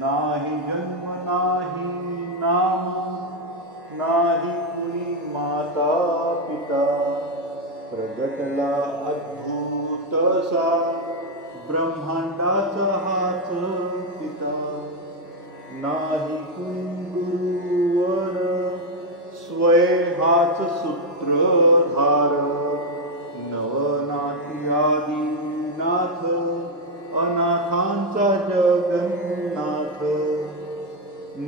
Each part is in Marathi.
नाही जन्म नाही नाम नाही कुणी माता पिता प्रगटला अद्भुत सा ब्रह्मांडाचा हाच पिता नाही कुणी गुरुवर स्वय हाच सूत्रधार नवनाथी आदिनाथ अनाथांचा जगन्नाथ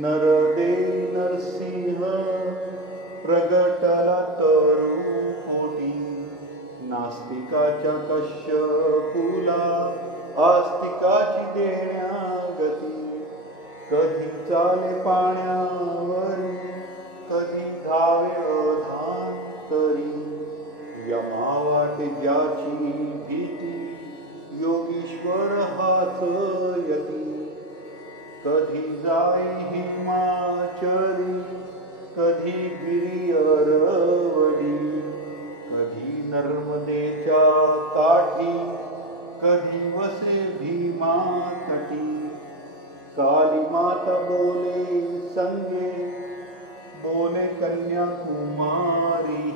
नरदे नरसिंह प्रगटला तरुपोटी नास्तिकाच्या कश्यपूला आस्तिकाची देण्यागती कधी चाले पाण्यावरी कधी धावे अधांतरी यमावाटे ज्याची भीती योगीश्वर हाच यती कधी जाई हिमाचली कधी गिरी अरवली कधी नर्मदेच्या काठी कधी वसे भीमा तटी काली माता बोले संगे बोले कन्याकुमारी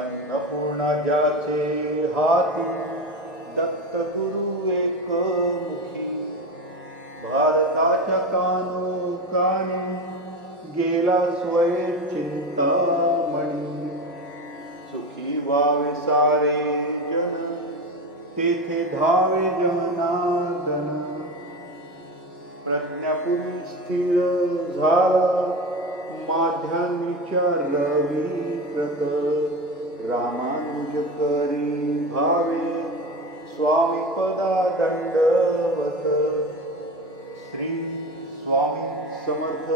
अन्नपूर्णा ज्याचे हाती दत्त गुरु एकमुखी भारताच्या कानोकानी गेला स्वय चिंतामणी सुखी व्हावे सारे जन तेथे धावे जनार्दन प्रज्ञापुरी स्थिर झाला माध्यान्नीच्या रवी प्रत रामानुज करी भावे स्वामी पदा दंडवत श्री स्वामी समर्थ